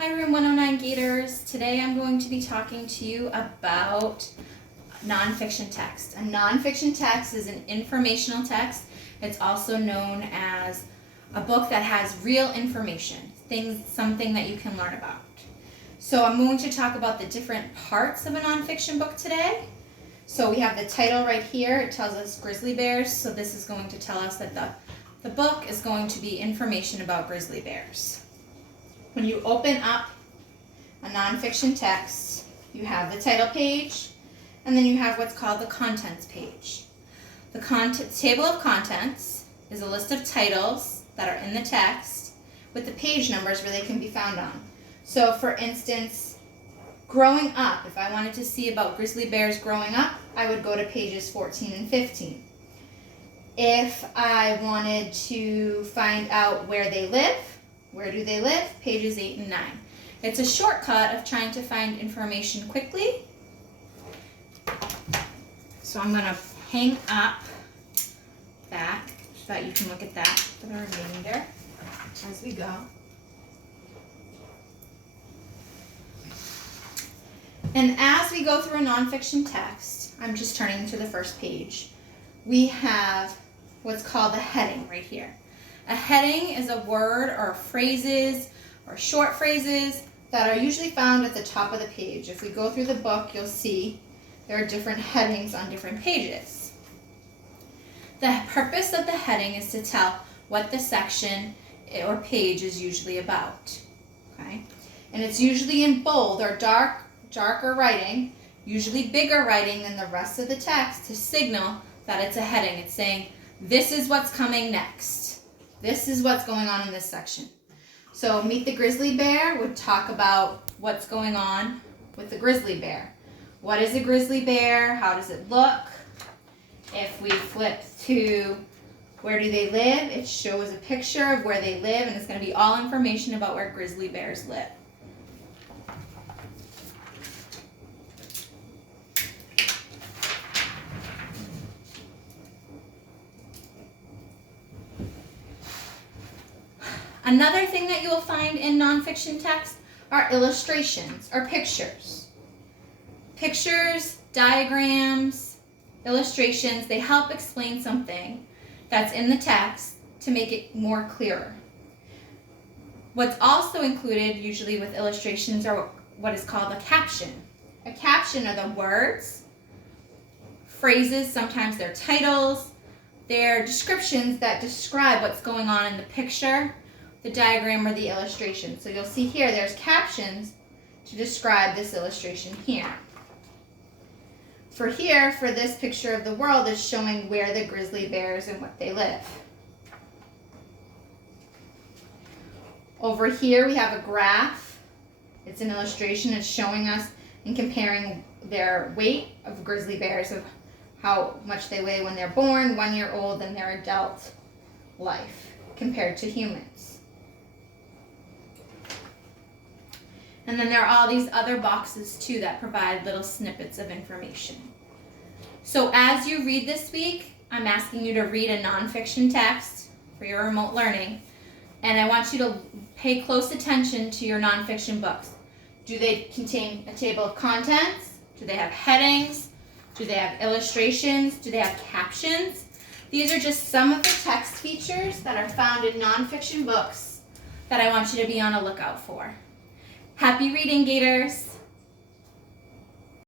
Hi Room 109 Gators. Today I'm going to be talking to you about nonfiction text. A nonfiction text is an informational text. It's also known as a book that has real information, something that you can learn about. So I'm going to talk about the different parts of a nonfiction book today. So we have the title right here. It tells us grizzly bears. So this is going to tell us that the book is going to be information about grizzly bears. When you open up a nonfiction text, you have the title page, and then you have what's called the contents page. The table of contents is a list of titles that are in the text with the page numbers where they can be found on. So for instance, growing up, if I wanted to see about grizzly bears growing up, I would go to pages 14 and 15. If I wanted to find out where they live, where do they live? Pages 8 and 9. It's a shortcut of trying to find information quickly. So I'm going to hang up that so that you can look at that for the remainder as we go. And as we go through a nonfiction text, I'm just turning to the first page. We have what's called a heading right here. A heading is a word or phrases or short phrases that are usually found at the top of the page. If we go through the book, you'll see there are different headings on different pages. The purpose of the heading is to tell what the section or page is usually about. Okay? And it's usually in bold or darker writing, usually bigger writing than the rest of the text to signal that it's a heading. It's saying, this is what's coming next. This is what's going on in this section. So Meet the Grizzly Bear would talk about what's going on with the grizzly bear. What is a grizzly bear? How does it look? If we flip to where do they live, it shows a picture of where they live, and it's going to be all information about where grizzly bears live. Another thing that you will find in nonfiction text are illustrations or pictures. Pictures, diagrams, illustrations, they help explain something that's in the text to make it more clearer. What's also included usually with illustrations are what is called a caption. A caption are the words, phrases, sometimes they're titles, they're descriptions that describe what's going on in the picture, the diagram, or the illustration. So you'll see here there's captions to describe this illustration here. For this picture of the world is showing where the grizzly bears and what they live. Over here we have a graph. It's an illustration. It's showing us and comparing their weight of grizzly bears, of how much they weigh when they're born, 1 year old, and their adult life compared to humans. And then there are all these other boxes too that provide little snippets of information. So as you read this week, I'm asking you to read a nonfiction text for your remote learning. And I want you to pay close attention to your nonfiction books. Do they contain a table of contents? Do they have headings? Do they have illustrations? Do they have captions? These are just some of the text features that are found in nonfiction books that I want you to be on a lookout for. Happy reading, Gators!